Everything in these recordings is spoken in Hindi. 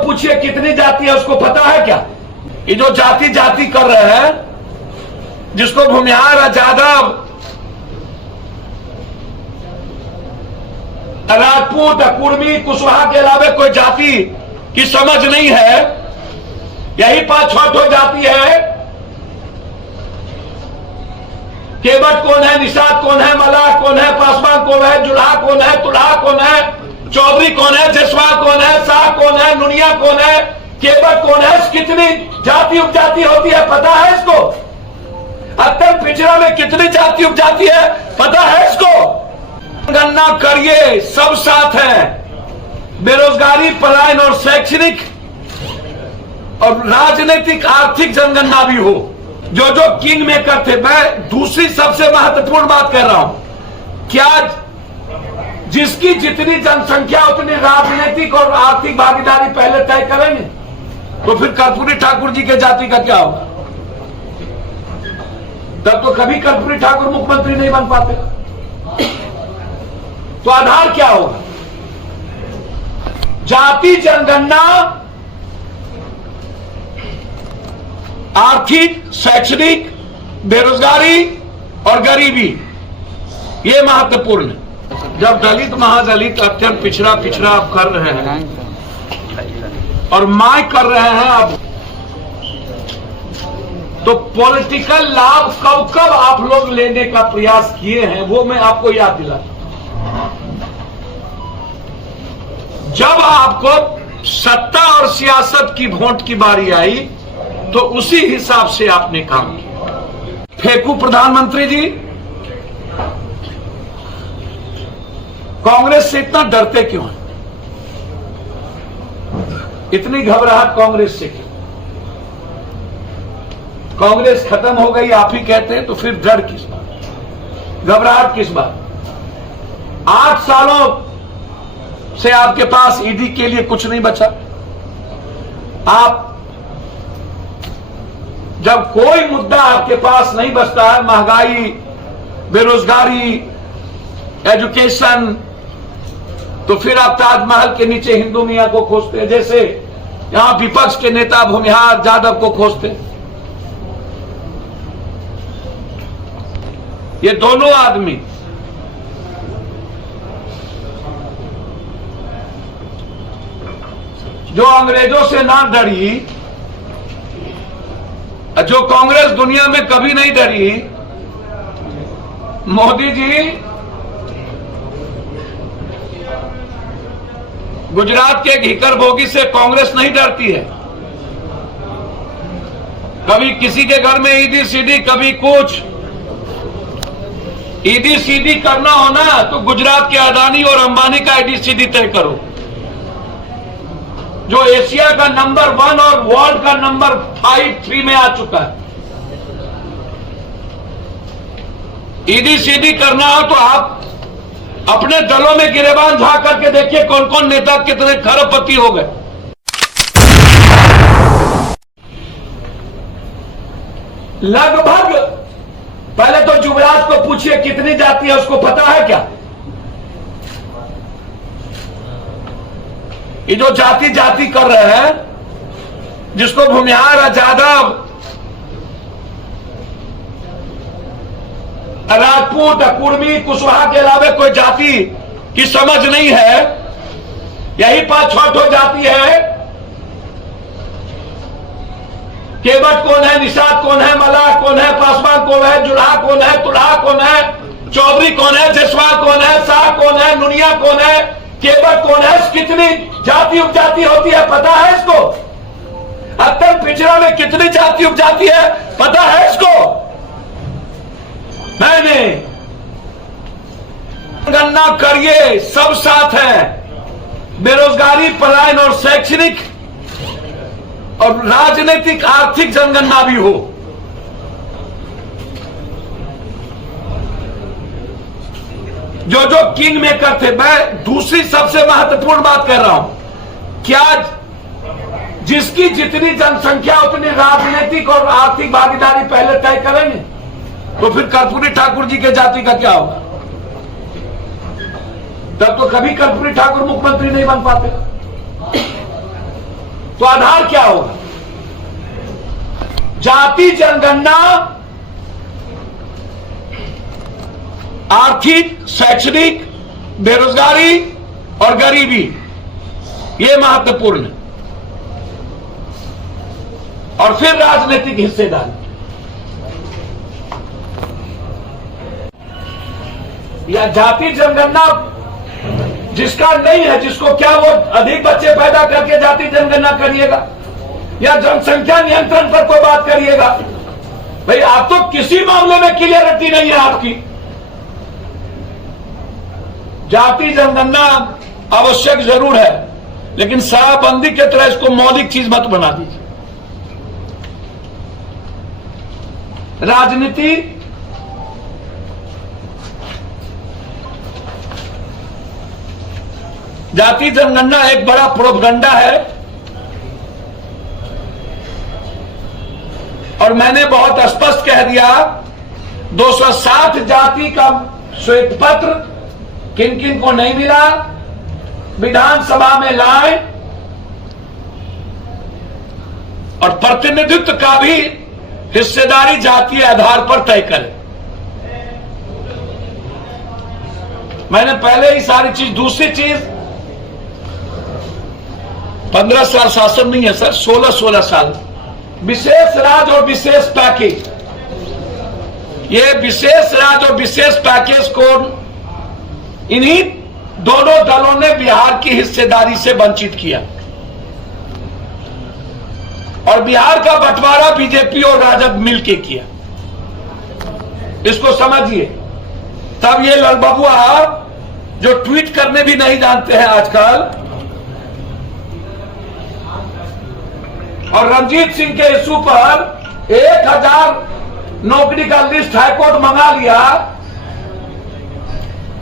को पूछिए कितनी जाति है, उसको पता है क्या? ये जो जाति जाति कर रहे हैं, जिसको भूमिहार, जादव, राजपूत, कुर्मी, कुशवाहा के अलावा कोई जाति की समझ नहीं है। यही 5-6 जाति है। केवट कौन है, निषाद कौन है, मलाह कौन है, पासवान कौन है, जुल्हा कौन है, तुल्हा कौन है, चौधरी कौन है, जसवा कौन है, शाह कौन है, नुनिया कौन है, केवट कौन है, कितनी जाति उपजाति होती है पता है इसको? अत्यंत पिछड़ा में कितनी जाति उपजाति है पता है इसको? गणना करिए, सब साथ है। बेरोजगारी, पलायन और शैक्षणिक और राजनीतिक आर्थिक जनगणना भी हो। जो जो किंग मेकर थे, मैं दूसरी सबसे महत्वपूर्ण बात कर रहा हूं, क्या जिसकी जितनी जनसंख्या उतनी राजनीतिक और आर्थिक भागीदारी पहले तय करेंगे, तो फिर कर्पूरी ठाकुर जी के जाति का क्या होगा? तब तो कभी कर्पूरी ठाकुर मुख्यमंत्री नहीं बन पाते। तो आधार क्या होगा? जाति जनगणना आर्थिक, शैक्षणिक, बेरोजगारी और गरीबी, ये महत्वपूर्ण है। जब दलित, महादलित, अत्यंत पिछड़ा आप कर रहे हैं और मांग कर रहे हैं अब, तो पॉलिटिकल लाभ कब आप लोग लेने का प्रयास किए हैं, वो मैं आपको याद दिलाता हूं। जब आपको सत्ता और सियासत की वोट की बारी आई, तो उसी हिसाब से आपने काम किया। फेंकू प्रधानमंत्री जी, कांग्रेस से इतना डरते क्यों हैं? इतनी घबराहट कांग्रेस से क्यों? कांग्रेस खत्म हो गई आप ही कहते हैं, तो फिर डर किस बात, घबराहट किस बात? 8 सालों से आपके पास ईडी के लिए कुछ नहीं बचा। आप जब कोई मुद्दा आपके पास नहीं बचता है, महंगाई, बेरोजगारी, एजुकेशन, तो फिर आप ताजमहल के नीचे हिंदू मियां को खोजते हैं, जैसे यहां विपक्ष के नेता भूमिहार जादव को खोजते हैं। ये दोनों आदमी जो अंग्रेजों से ना डरी, जो कांग्रेस दुनिया में कभी नहीं डरी, मोदी जी गुजरात के घीकर बोगी से कांग्रेस नहीं डरती है। कभी किसी के घर में ईदी सीधी, कभी कुछ। ईदी सीधी करना हो ना, तो गुजरात के अदानी और अंबानी का ईदी सीधी तय करो, जो एशिया का नंबर 1 और वर्ल्ड का नंबर 5-3 में आ चुका है। ईदी सीधी करना हो तो आप अपने दलों में गिरेबान झांक करके देखिए कौन कौन नेता कितने खरबपति हो गए। लगभग, पहले तो युवराज को पूछिए कितनी जाति है, उसको पता है क्या? ये जो जाति जाति कर रहे हैं, जिसको भूमिहार, जादव, राजपूत, कुर्मी, कुशवाहा के अलावा कोई जाति की समझ नहीं है। यही 5-6 जाति है। केवट कौन है, निषाद कौन है, मलाह कौन है, पासवान कौन है, जुल्हा कौन है, तुल्हा कौन है, चौधरी कौन है, जसवा कौन है, शाह कौन है, नुनिया कौन है, केवट कौन है, कितनी जाति उपजाति होती है पता है इसको? अत्यंत पिछड़ा में कितनी जाति उपजाति है पता है इसको? मैंने गणना करिए, सब साथ है। बेरोजगारी, पलायन और शैक्षणिक और राजनीतिक आर्थिक जनगणना भी हो। जो जो किंग मेकर थे, मैं दूसरी सबसे महत्वपूर्ण बात कर रहा हूं, क्या जिसकी जितनी जनसंख्या उतनी राजनीतिक और आर्थिक भागीदारी पहले तय करेंगे, तो फिर कर्पूरी ठाकुर जी के जाति का क्या होगा? तब तो कभी कर्पूरी ठाकुर मुख्यमंत्री नहीं बन पाते। तो आधार क्या होगा? जाति जनगणना आर्थिक, शैक्षणिक, बेरोजगारी और गरीबी, ये महत्वपूर्ण है। और फिर राजनीतिक हिस्सेदारी। या जाति जनगणना जिसका नहीं है, जिसको क्या वो अधिक बच्चे पैदा करके जाति जनगणना करिएगा, या जनसंख्या नियंत्रण पर कोई बात करिएगा? भाई आप तो किसी मामले में क्लियरिटी नहीं है आपकी। जाति जनगणना आवश्यक जरूर है, लेकिन शराबबंदी के तरह इसको मौलिक चीज मत बना दीजिए। राजनीति जाति जनगणना एक बड़ा प्रोपगंडा है, और मैंने बहुत स्पष्ट कह दिया 260 जाति का श्वेत पत्र किन किन को नहीं मिला, विधानसभा में लाए और प्रतिनिधित्व का भी हिस्सेदारी जातीय आधार पर तय करें। मैंने पहले ही सारी चीज। दूसरी चीज, 15 साल शासन नहीं है सर, 16 साल विशेष राज्य और विशेष पैकेज। ये विशेष राज्य और विशेष पैकेज को इन्हीं दोनों दलों ने बिहार की हिस्सेदारी से वंचित किया, और बिहार का बंटवारा बीजेपी और राजद मिलके किया। इसको समझिए। तब ये ललबबुआ जो ट्वीट करने भी नहीं जानते हैं आजकल, और रणजीत सिंह के इशू पर 1000 नौकरी का लिस्ट हाईकोर्ट मंगा लिया,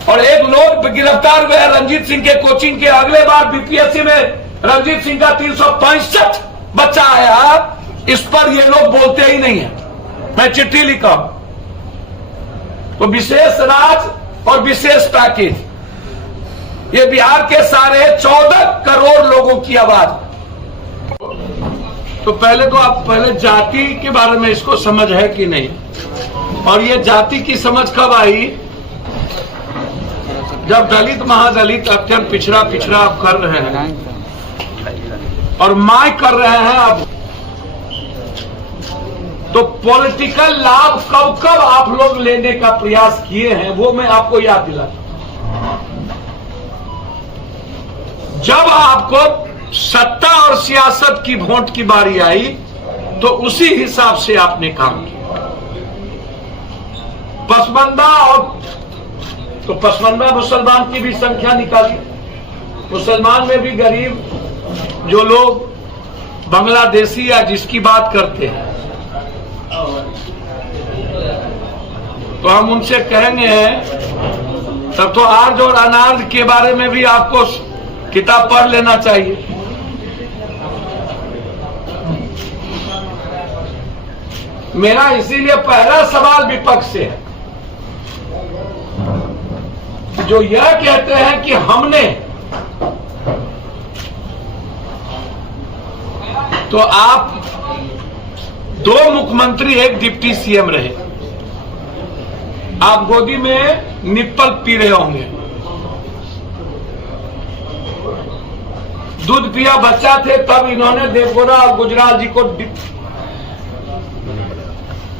और एक लोग गिरफ्तार हुए हैं रणजीत सिंह के कोचिंग के। अगले बार बीपीएससी में रणजीत सिंह का 365 बच्चा आया, इस पर ये लोग बोलते ही नहीं है। मैं चिट्ठी लिखा। तो विशेष राज्य और विशेष पैकेज, ये बिहार के सारे 14 करोड़ लोगों की आवाज। तो पहले तो आप जाति के बारे में इसको समझ है कि नहीं, और ये जाति की समझ कब आई? जब दलित महादलित अत्यंत पिछड़ा आप कर रहे हैं और माय कर रहे हैं आप, तो पॉलिटिकल लाभ कब आप लोग लेने का प्रयास किए हैं, वो मैं आपको याद दिलाता हूं। जब आपको सत्ता और सियासत की वोट की बारी आई, तो उसी हिसाब से आपने काम किया। पसमंदा, और तो पसमंदा मुसलमान की भी संख्या निकाली। मुसलमान में भी गरीब जो लोग बांग्लादेशी या जिसकी बात करते हैं, तो हम उनसे कहेंगे, तब तो आर्ज और अनार्ज के बारे में भी आपको किताब पढ़ लेना चाहिए। मेरा इसीलिए पहला सवाल विपक्ष से है, जो यह कहते हैं कि हमने, तो आप 2 मुख्यमंत्री, एक डिप्टी सीएम रहे, आप गोदी में निप्पल पी रहे होंगे, दूध पिया बच्चा थे, तब इन्होंने देवगौड़ा और गुजराल जी को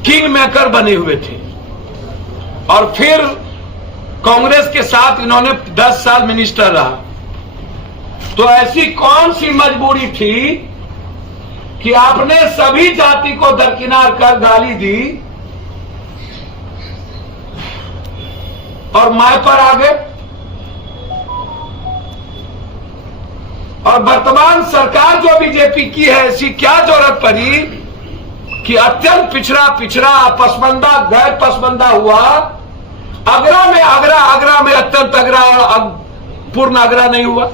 किंग मेकर बने हुए थे, और फिर कांग्रेस के साथ इन्होंने 10 साल मिनिस्टर रहा। तो ऐसी कौन सी मजबूरी थी कि आपने सभी जाति को दरकिनार कर गाली दी और माय पर आ गए? और वर्तमान सरकार जो बीजेपी की है, ऐसी क्या जरूरत पड़ी कि अत्यंत पिछड़ा पसमंदा गैर पसमंदा हुआ? आगरा में अत्यंत अग्रा और पूर्ण आगरा नहीं हुआ।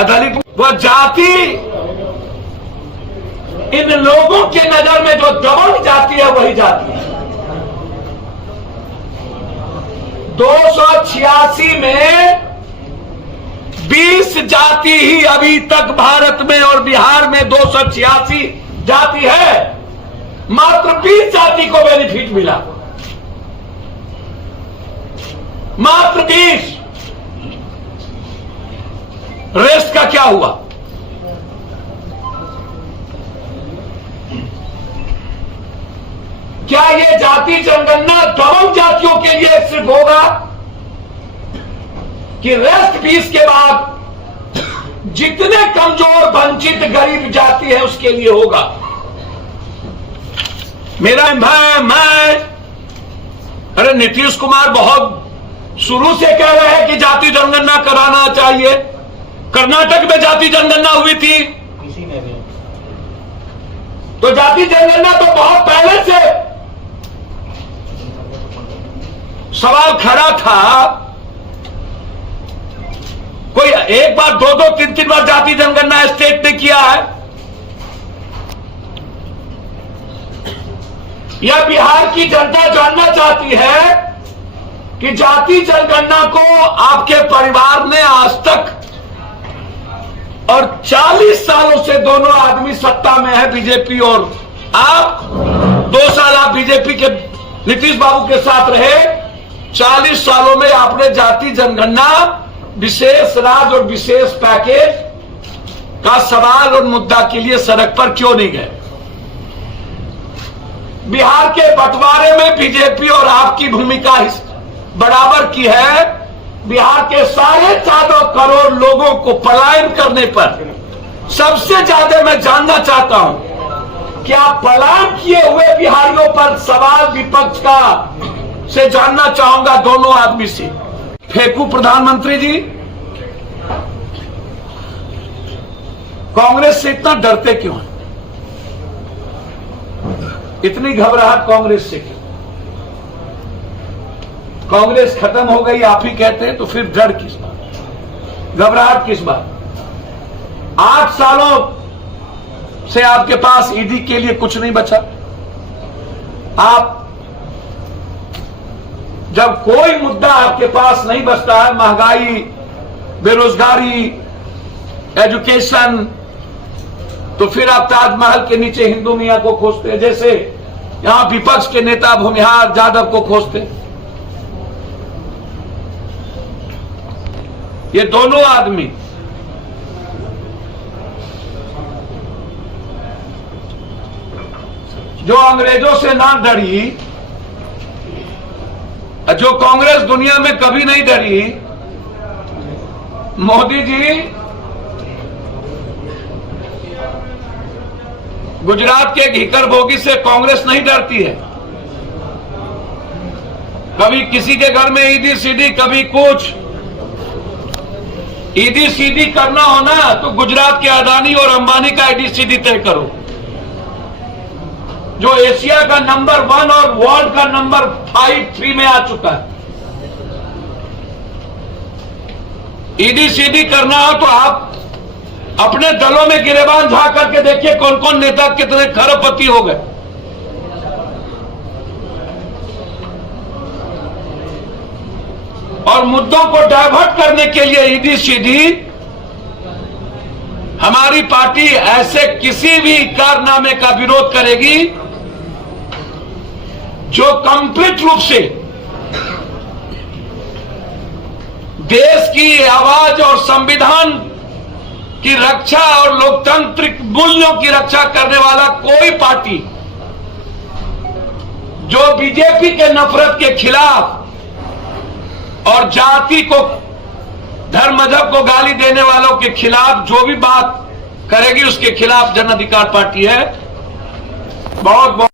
दलित वह जाति, इन लोगों के नजर में जो दबंग जाति है वही जाति है। 286 में 20 जाति ही अभी तक भारत में और बिहार में 286 जाति है, मात्र 20 जाति को बेनिफिट मिला, मात्र 20। रेस्ट का क्या हुआ? क्या ये जाति जनगणना तमाम जातियों के लिए सिर्फ होगा कि रेस्ट 20 के बाद जितने कमजोर वंचित गरीब जाति है उसके लिए होगा? मेरा भाई मैं अरे नीतीश कुमार बहुत शुरू से कह रहे हैं कि जाति जनगणना कराना चाहिए। कर्नाटक में जाति जनगणना हुई थी, तो जाति जनगणना तो बहुत पहले से सवाल खड़ा था। कोई एक बार, दो दो, तीन तीन बार जाति जनगणना स्टेट ने किया है। यह बिहार की जनता जानना चाहती है कि जाति जनगणना को आपके परिवार ने आज तक, और 40 सालों से दोनों आदमी सत्ता में है, बीजेपी और आप, 2 साल आप बीजेपी के नीतीश बाबू के साथ रहे। 40 सालों में आपने जाति जनगणना, विशेष राज्य और विशेष पैकेज का सवाल और मुद्दा के लिए सड़क पर क्यों नहीं गए? बिहार के बंटवारे में बीजेपी और आपकी भूमिका बराबर की है। बिहार के 14.5 करोड़ लोगों को पलायन करने पर सबसे ज्यादा मैं जानना चाहता हूं कि आप पलायन किए हुए बिहारियों पर सवाल विपक्ष का से जानना चाहूंगा, दोनों आदमी से। फेंकू प्रधानमंत्री जी, कांग्रेस से इतना डरते क्यों हैं? इतनी घबराहट कांग्रेस से क्यों? कांग्रेस खत्म हो गई आप ही कहते हैं, तो फिर डर किस बात, घबराहट किस बात? 8 सालों से आपके पास ईडी के लिए कुछ नहीं बचा। आप जब कोई मुद्दा आपके पास नहीं बचता है, महंगाई, बेरोजगारी, एजुकेशन, तो फिर आप ताजमहल के नीचे हिंदू मियां को खोजते हैं, जैसे यहां विपक्ष के नेता भूमिहार यादव को खोजते। ये दोनों आदमी जो अंग्रेजों से ना डरी, जो कांग्रेस दुनिया में कभी नहीं डरी, मोदी जी गुजरात के घीकर भोगी से कांग्रेस नहीं डरती है। कभी किसी के घर में ईडी सीडी, कभी कुछ। ईडी सीडी करना हो ना तो गुजरात के अदानी और अंबानी का ईडी सीडी तय करो, जो एशिया का नंबर 1 और वर्ल्ड का नंबर 5-3 में आ चुका है। ईडी सीडी करना हो तो आप अपने दलों में गिरेबान झांक करके देखिए कौन कौन नेता कितने खरबपति हो गए। और मुद्दों को डाइवर्ट करने के लिए ईडी सीडी, हमारी पार्टी ऐसे किसी भी कारनामे का विरोध करेगी जो कंप्लीट रूप से देश की आवाज और संविधान की रक्षा और लोकतांत्रिक मूल्यों की रक्षा करने वाला कोई पार्टी जो बीजेपी के नफरत के खिलाफ और जाति को, धर्म मजहब को गाली देने वालों के खिलाफ जो भी बात करेगी उसके खिलाफ जन अधिकार पार्टी है। बहुत बहुत